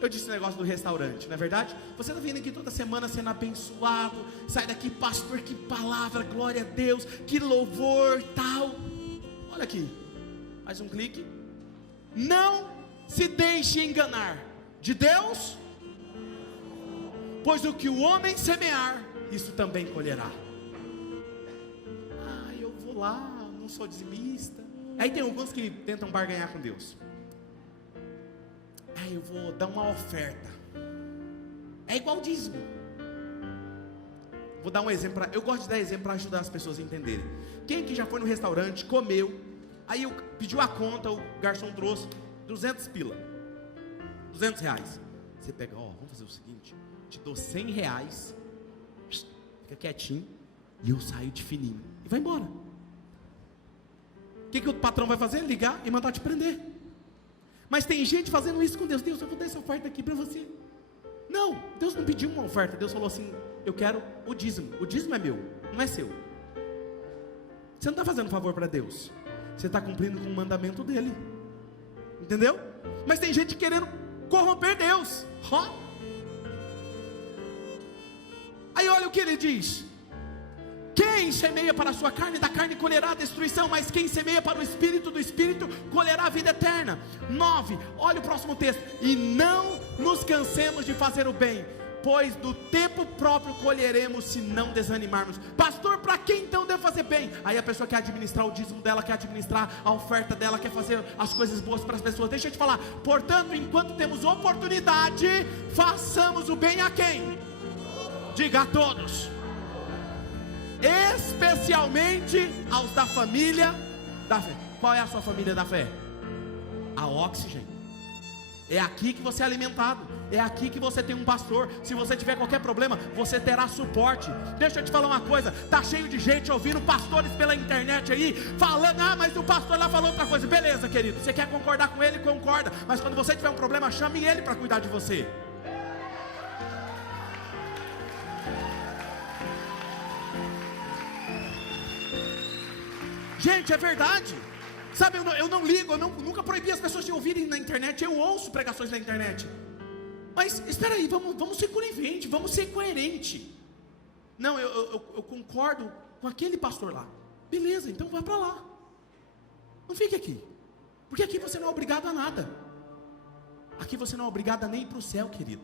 Eu disse o negócio do restaurante, não é verdade? Você está vindo aqui toda semana sendo abençoado, sai daqui, pastor, que palavra, glória a Deus, que louvor, tal. Olha aqui, mais um clique. Não se deixe enganar de Deus, pois o que o homem semear, isso também colherá. lá, não sou dizimista. Aí tem alguns que tentam barganhar com Deus. Eu vou dar uma oferta. É igual dízimo. Vou dar um exemplo. Eu gosto de dar exemplo para ajudar as pessoas a entenderem. Quem que já foi no restaurante, comeu, aí pediu a conta, o garçom trouxe 200 pila, 200 reais. Você pega, vamos fazer o seguinte, te dou 100 reais, fica quietinho, e eu saio de fininho, e vai embora. O que o patrão vai fazer? Ligar e mandar te prender. Mas tem gente fazendo isso com Deus. Deus, eu vou dar essa oferta aqui para você. Não, Deus não pediu uma oferta. Deus falou assim, eu quero o dízimo. O dízimo é meu, não é seu. Você não está fazendo favor para Deus, você está cumprindo com o mandamento dele. Entendeu? Mas tem gente querendo corromper Deus. Aí olha o que ele diz: quem semeia para a sua carne, da carne colherá a destruição, mas quem semeia para o Espírito, do Espírito colherá a vida eterna. 9, olha o próximo texto: e não nos cansemos de fazer o bem, pois do tempo próprio colheremos, se não desanimarmos. Pastor, para quem então devo fazer bem? Aí a pessoa quer administrar o dízimo dela, quer administrar a oferta dela, quer fazer as coisas boas para as pessoas. Deixa eu te falar, portanto, enquanto temos oportunidade, façamos o bem a quem? Diga a todos, especialmente aos da família da fé. Qual é a sua família da fé? A Oxigênio. É aqui que você é alimentado, é aqui que você tem um pastor. Se você tiver qualquer problema, você terá suporte. Deixa eu te falar uma coisa, tá cheio de gente ouvindo pastores pela internet aí, falando, mas o pastor lá falou outra coisa. Beleza, querido, você quer concordar com ele, concorda, mas quando você tiver um problema, chame ele para cuidar de você. Gente, é verdade. Sabe, eu não ligo, nunca proibi as pessoas de ouvirem na internet. Eu ouço pregações na internet. Mas, espera aí, vamos ser conivente, vamos ser coerente. Não, eu concordo com aquele pastor lá. Beleza, então vá para lá. Não fique aqui. Porque aqui você não é obrigado a nada. Aqui você não é obrigado a nem ir para o céu, querido.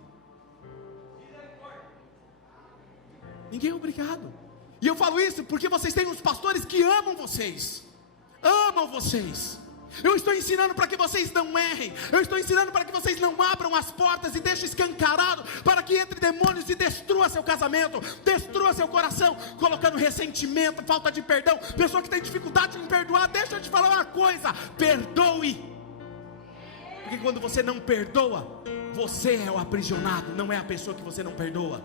Ninguém é obrigado. E eu falo isso porque vocês têm uns pastores que amam vocês. Amam vocês. Eu estou ensinando para que vocês não errem. Eu estou ensinando para que vocês não abram as portas e deixem escancarado, para que entre demônios e destrua seu casamento, destrua seu coração, colocando ressentimento, falta de perdão. Pessoa que tem dificuldade em perdoar, deixa eu te falar uma coisa: perdoe. Porque quando você não perdoa, você é o aprisionado, não é a pessoa que você não perdoa.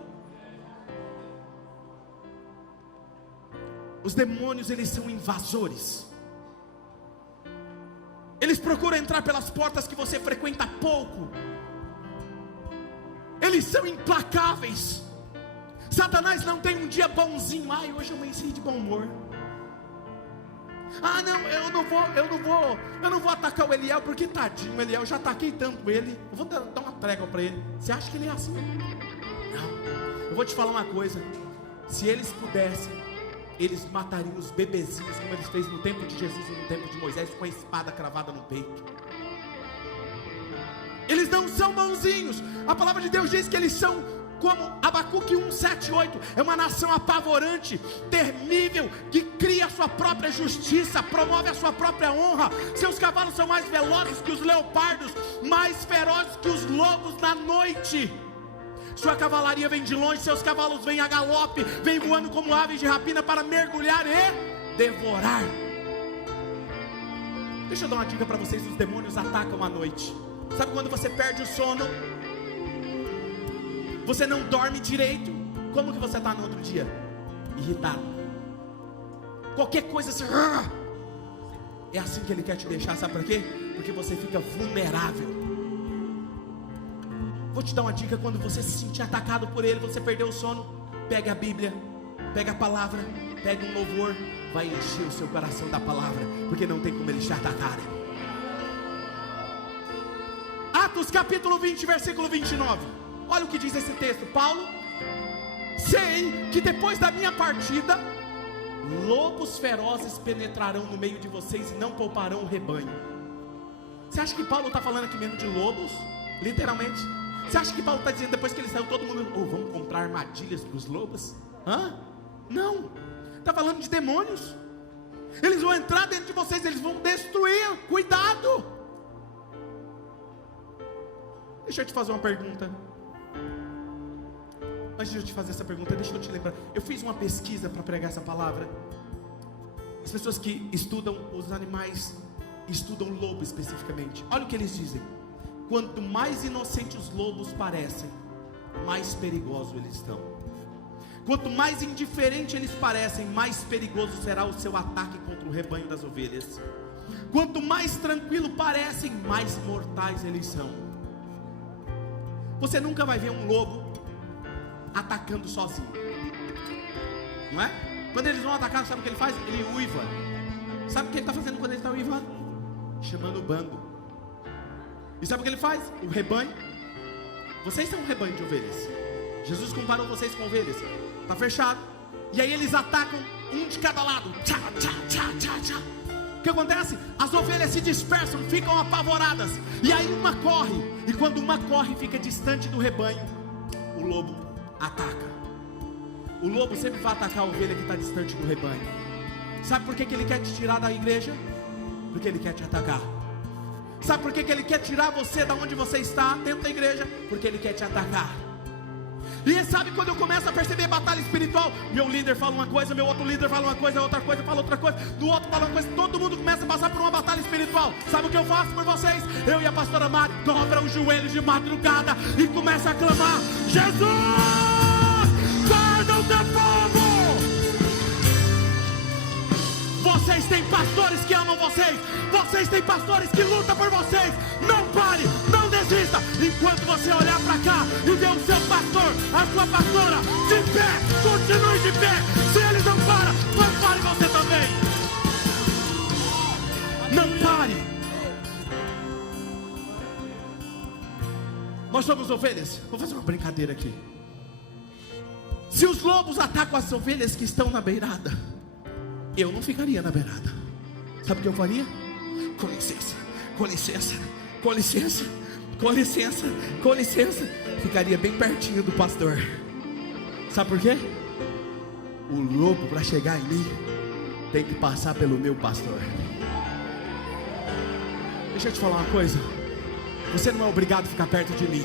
Os demônios, eles são invasores. Eles procuram entrar pelas portas que você frequenta pouco. Eles são implacáveis. Satanás não tem um dia bonzinho. Hoje eu amanheci de bom humor. Não, eu não vou atacar o Eliel, porque tadinho, o Eliel, eu já ataquei tanto ele. Eu vou dar uma trégua para ele. Você acha que ele é assim? Não. Eu vou te falar uma coisa. Se eles pudessem, eles matariam os bebezinhos, como eles fez no tempo de Jesus e no tempo de Moisés, com a espada cravada no peito. Eles não são bonzinhos. A palavra de Deus diz que eles são como Abacuque 1:7-8. É uma nação apavorante, terrível, que cria a sua própria justiça, promove a sua própria honra. Seus cavalos são mais velozes que os leopardos, mais ferozes que os lobos na noite. Sua cavalaria vem de longe, seus cavalos vêm a galope, vêm voando como aves de rapina para mergulhar e devorar. Deixa eu dar uma dica para vocês: os demônios atacam à noite. Sabe quando você perde o sono? Você não dorme direito. Como que você está no outro dia? Irritado. Qualquer coisa você... É assim que ele quer te deixar, sabe por quê? Porque você fica vulnerável. Vou te dar uma dica: quando você se sentir atacado por ele, você perdeu o sono, pega a Bíblia, pega a palavra, pega um louvor, vai encher o seu coração da palavra, porque não tem como eles te atacarem. Atos capítulo 20, versículo 29. Olha o que diz esse texto. Paulo: sei que depois da minha partida, lobos ferozes penetrarão no meio de vocês e não pouparão o rebanho. Você acha que Paulo está falando aqui mesmo de lobos? Literalmente. Você acha que Paulo está dizendo, depois que ele saiu, todo mundo, vamos comprar armadilhas para os lobos? Não, está falando de demônios. Eles vão entrar dentro de vocês, eles vão destruir. Cuidado. Deixa eu te fazer uma pergunta. Antes de eu te fazer essa pergunta, deixa eu te lembrar. Eu fiz uma pesquisa para pregar essa palavra. As pessoas que estudam os animais, estudam lobo especificamente. Olha o que eles dizem. Quanto mais inocentes os lobos parecem, mais perigosos eles estão. Quanto mais indiferente eles parecem, mais perigoso será o seu ataque contra o rebanho das ovelhas. Quanto mais tranquilo parecem, mais mortais eles são. Você nunca vai ver um lobo atacando sozinho, não é? Quando eles vão atacar, sabe o que ele faz? Ele uiva. Sabe o que ele está fazendo quando ele está uivando? Chamando o bando. E sabe o que ele faz? O rebanho. Vocês são um rebanho de ovelhas. Jesus comparou vocês com ovelhas. Está fechado. E aí eles atacam um de cada lado. Tchá, tchá, tchá, tchá, tchá. O que acontece? As ovelhas se dispersam, ficam apavoradas. E aí uma corre. E quando uma corre, fica distante do rebanho, o lobo ataca. O lobo sempre vai atacar a ovelha que está distante do rebanho. Sabe por que ele quer te tirar da igreja? Porque ele quer te atacar. Sabe por que ele quer tirar você da onde você está, dentro da igreja? Porque ele quer te atacar. E sabe quando eu começo a perceber batalha espiritual? Meu líder fala uma coisa, meu outro líder fala uma coisa, outra coisa fala outra coisa, do outro fala uma coisa, todo mundo começa a passar por uma batalha espiritual. Sabe o que eu faço por vocês? Eu e a pastora Mari dobra os joelhos de madrugada e começa a clamar: Jesus, guarda o teu povo. Vocês têm pastores que amam vocês. Vocês têm pastores que lutam por vocês. Não pare, não desista. Enquanto você olhar para cá e ver o seu pastor, a sua pastora de pé, continue de pé. Se eles não param, não pare você também. Não pare. Nós somos ovelhas. Vou fazer uma brincadeira aqui. Se os lobos atacam as ovelhas que estão na beirada, eu não ficaria na beirada. Sabe o que eu faria? Com licença, com licença, com licença, com licença, com licença. Ficaria bem pertinho do pastor. Sabe por quê? O lobo, para chegar em mim, tem que passar pelo meu pastor. Deixa eu te falar uma coisa. Você não é obrigado a ficar perto de mim,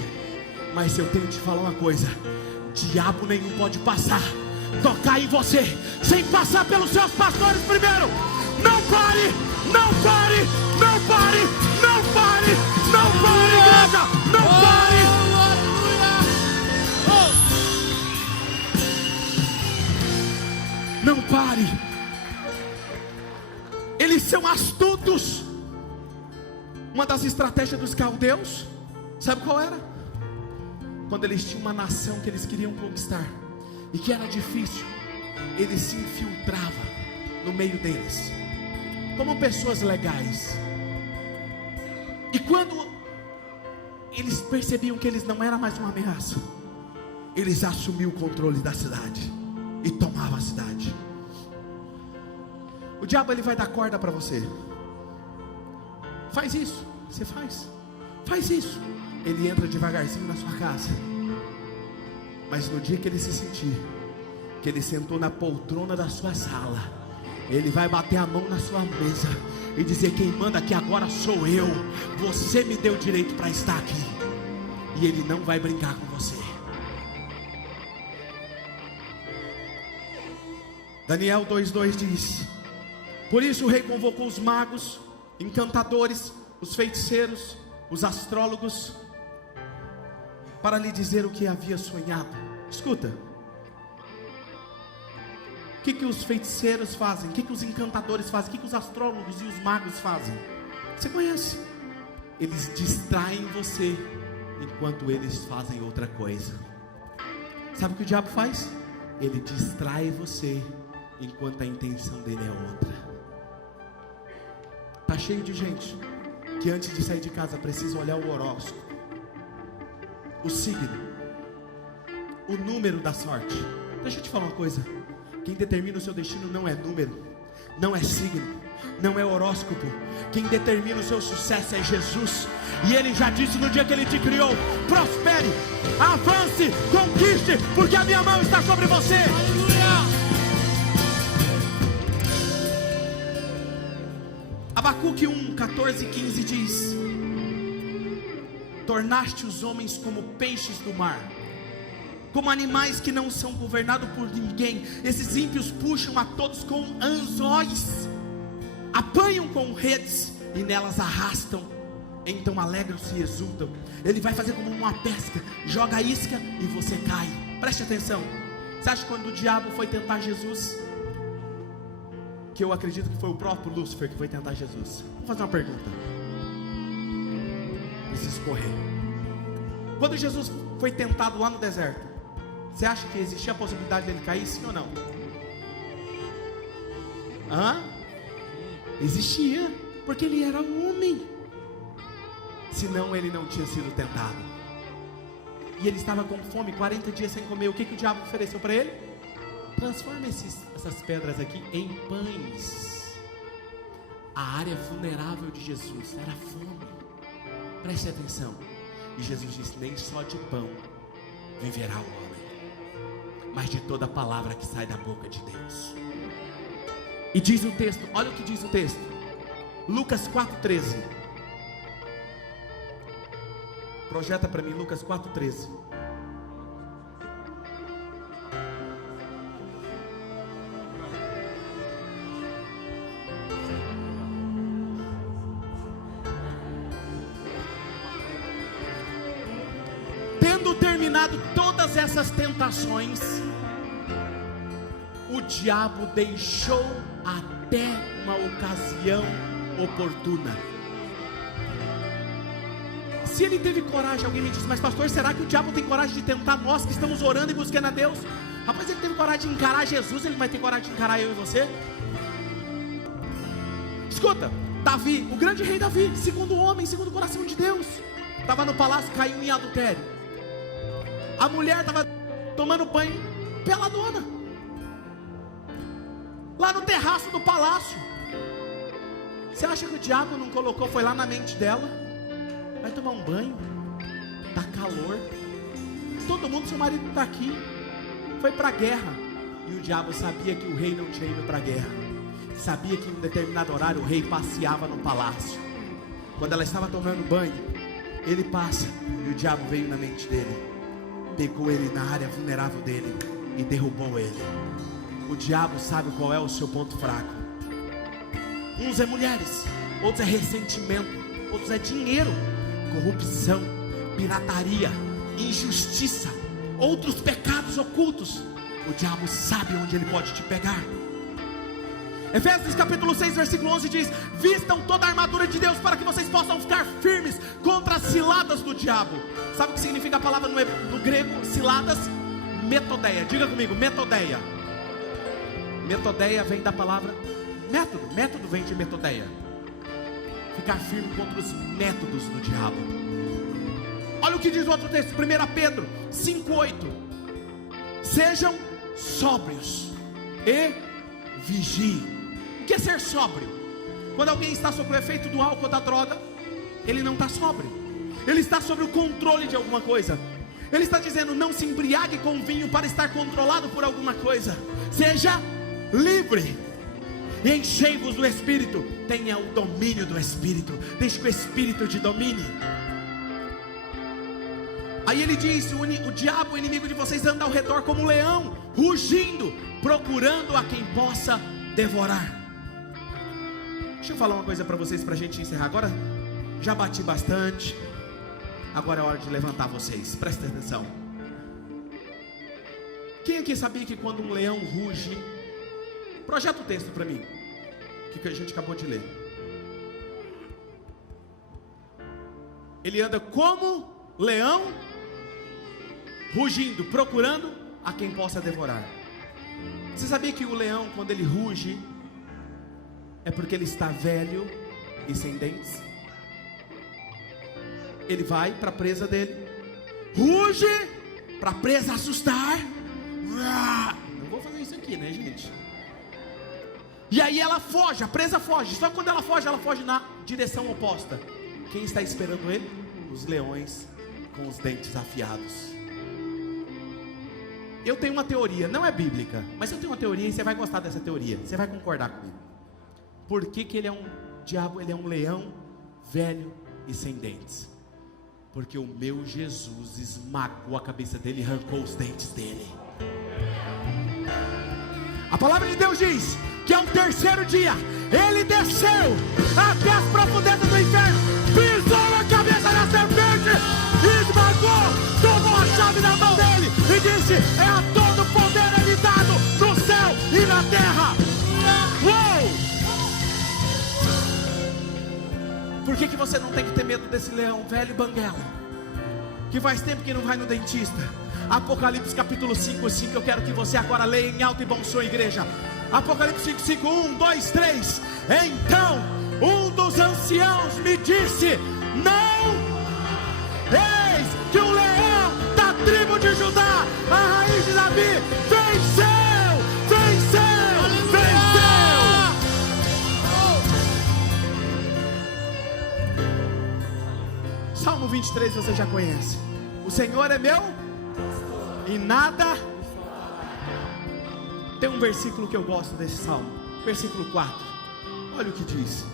mas se eu tenho que te falar uma coisa, diabo nenhum pode passar, tocar em você, sem passar pelos seus pastores primeiro. Não pare, não pare, não pare, não pare, não pare, igreja, não pare. Não pare. Eles são astutos. Uma das estratégias dos caldeus, sabe qual era? Quando eles tinham uma nação que eles queriam conquistar e que era difícil, eles se infiltravam no meio deles como pessoas legais. E quando eles percebiam que eles não eram mais uma ameaça, eles assumiam o controle da cidade e tomavam a cidade. O diabo, ele vai dar corda para você. Faz isso, você faz isso. Ele entra devagarzinho na sua casa, mas no dia que ele se sentir que ele sentou na poltrona da sua sala, ele vai bater a mão na sua mesa e dizer: quem manda aqui agora sou eu. Você me deu o direito para estar aqui. E ele não vai brincar com você. Daniel 2:2 diz: por isso o rei convocou os magos, encantadores, os feiticeiros, os astrólogos, para lhe dizer o que havia sonhado. Escuta. O que os feiticeiros fazem? O que os encantadores fazem? O que os astrólogos e os magos fazem? Você conhece? Eles distraem você enquanto eles fazem outra coisa. Sabe o que o diabo faz? Ele distrai você enquanto a intenção dele é outra. Está cheio de gente que antes de sair de casa precisa olhar o horóscopo, o signo, o número da sorte. Deixa eu te falar uma coisa. Quem determina o seu destino não é número, não é signo, não é horóscopo. Quem determina o seu sucesso é Jesus. E Ele já disse no dia que Ele te criou: prospere, avance, conquiste, porque a minha mão está sobre você. Aleluia! Abacuque 1, 14 e 15 diz: tornaste os homens como peixes do mar, como animais que não são governados por ninguém. Esses ímpios puxam a todos com anzóis, apanham com redes e nelas arrastam. Então alegram-se e exultam. Ele vai fazer como uma pesca, joga a isca e você cai. Preste atenção. Você acha que quando o diabo foi tentar Jesus, que eu acredito que foi o próprio Lúcifer que foi tentar Jesus? Vou fazer uma pergunta, preciso correr. Quando Jesus foi tentado lá no deserto, você acha que existia a possibilidade dele cair, sim ou não? Existia, porque ele era um homem. Senão ele não tinha sido tentado. E ele estava com fome, 40 dias sem comer. O que o diabo ofereceu para ele? Transforma essas pedras aqui em pães. A área vulnerável de Jesus era a fome. Preste atenção. E Jesus disse: nem só de pão viverá o homem, mas de toda palavra que sai da boca de Deus. E diz o texto, olha o que diz o texto, Lucas 4,13. Projeta para mim Lucas 4,13. Tendo terminado todas essas tentações, o diabo deixou até uma ocasião oportuna. Se ele teve coragem, alguém me disse: mas pastor, será que o diabo tem coragem de tentar nós que estamos orando e buscando a Deus? Rapaz, ele teve coragem de encarar Jesus, ele vai ter coragem de encarar eu e você? Escuta, Davi, o grande rei Davi, segundo homem, segundo o coração de Deus, estava no palácio, caiu em adultério. A mulher estava tomando banho peladona, lá no terraço do palácio. Você acha que o diabo não colocou, foi lá na mente dela: vai tomar um banho, tá calor, todo mundo, seu marido está aqui, foi para a guerra. E o diabo sabia que o rei não tinha ido para a guerra, sabia que em um determinado horário o rei passeava no palácio. Quando ela estava tomando banho, ele passa, e o diabo veio na mente dele, pegou ele na área vulnerável dele e derrubou ele. O diabo sabe qual é o seu ponto fraco. Uns é mulheres, outros é ressentimento, outros é dinheiro, corrupção, pirataria, injustiça, outros pecados ocultos. O diabo sabe onde ele pode te pegar. Efésios capítulo 6 versículo 11 diz: vistam toda a armadura de Deus para que vocês possam ficar firmes contra as ciladas do diabo. Sabe o que significa a palavra no grego ciladas? Metodeia. Diga comigo, metodeia. Metodeia vem da palavra método. Método vem de metodeia. Ficar firme contra os métodos do diabo. Olha o que diz o outro texto, 1 Pedro 5,8. Sejam sóbrios e vigiem. O que é ser sóbrio? Quando alguém está sob o efeito do álcool ou da droga, ele não está sóbrio, ele está sob o controle de alguma coisa. Ele está dizendo: não se embriague com vinho para estar controlado por alguma coisa. Seja livre e enchei-vos do Espírito. Tenha o domínio do Espírito. Deixe que o Espírito te domine. Aí ele diz: o diabo, o inimigo de vocês, anda ao redor como um leão, rugindo, procurando a quem possa devorar. Deixa eu falar uma coisa para vocês, para a gente encerrar. Agora já bati bastante, agora é hora de levantar vocês. Presta atenção. Quem aqui sabia que quando um leão ruge, projeta o texto para mim, que a gente acabou de ler, ele anda como leão, rugindo, procurando a quem possa devorar. Você sabia que o leão, quando ele ruge, é porque ele está velho e sem dentes? Ele vai para a presa dele, ruge para a presa assustar. Não vou fazer isso aqui, né, gente? E aí ela foge, a presa foge. Só que quando ela foge na direção oposta. Quem está esperando ele? Os leões com os dentes afiados. Eu tenho uma teoria, não é bíblica, mas eu tenho uma teoria e você vai gostar dessa teoria, você vai concordar comigo. Por que ele é um diabo ele é um leão velho e sem dentes, porque o meu Jesus esmagou a cabeça dele e arrancou os dentes dele. A palavra de Deus diz que ao terceiro dia ele desceu até as profundezas do inferno, pisou a cabeça da serpente, esmagou, tomou a chave na mão dele e disse: é a todo poder ele dado no céu e na terra. Uou! Por que você não tem que ter medo desse leão velho banguela, que faz tempo que não vai no dentista? Apocalipse capítulo 5:5, eu quero que você agora leia em alto e bom som, igreja. Apocalipse 5:5, 1, 2, 3. Então um dos anciãos me disse: não, eis que o leão da tribo de Judá, a raiz de Davi, venceu, venceu, venceu. Salmo 23 você já conhece. O Senhor é meu e nada. Tem um versículo que eu gosto desse salmo, versículo 4. Olha o que diz: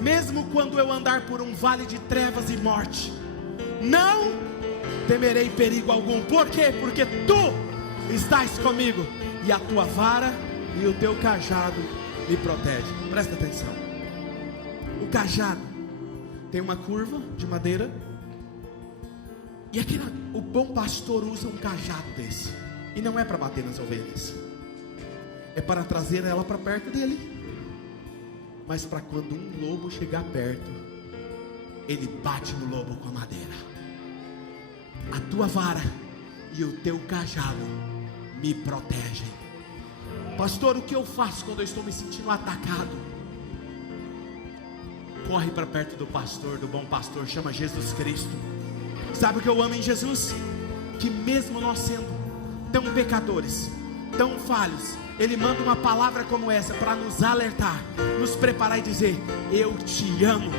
mesmo quando eu andar por um vale de trevas e morte, não temerei perigo algum. Por quê? Porque tu estás comigo, e a tua vara e o teu cajado me protegem. Presta atenção. O cajado tem uma curva de madeira, e o bom pastor usa um cajado desse, e não é para bater nas ovelhas, é para trazer ela para perto dele. Mas para quando um lobo chegar perto, ele bate no lobo com a madeira. A tua vara e o teu cajado me protegem. Pastor, o que eu faço quando eu estou me sentindo atacado? Corre para perto do pastor, do bom pastor, chama Jesus Cristo. Sabe o que eu amo em Jesus? Que mesmo nós sendo tão pecadores, tão falhos, Ele manda uma palavra como essa para nos alertar, nos preparar e dizer: eu te amo.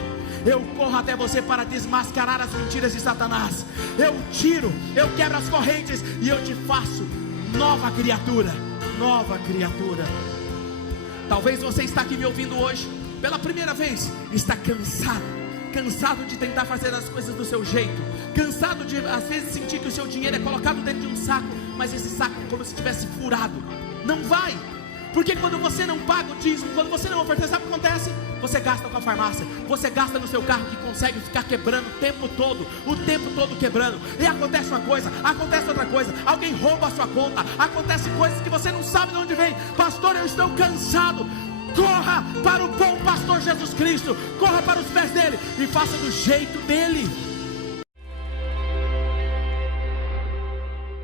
Eu corro até você para desmascarar as mentiras de Satanás. Eu tiro, eu quebro as correntes e eu te faço nova criatura. Nova criatura. Talvez você está aqui me ouvindo hoje pela primeira vez, está cansado de tentar fazer as coisas do seu jeito, cansado de às vezes sentir que o seu dinheiro é colocado dentro de um saco, mas esse saco é como se estivesse furado. Não vai, porque quando você não paga o dízimo, quando você não oferta, sabe o que acontece? Você gasta com a farmácia, você gasta no seu carro que consegue ficar quebrando o tempo todo quebrando, e acontece uma coisa, acontece outra coisa, alguém rouba a sua conta, acontece coisas que você não sabe de onde vem. Pastor, eu estou cansado. Corra para o bom pastor Jesus Cristo, corra para os pés dele e faça do jeito dele.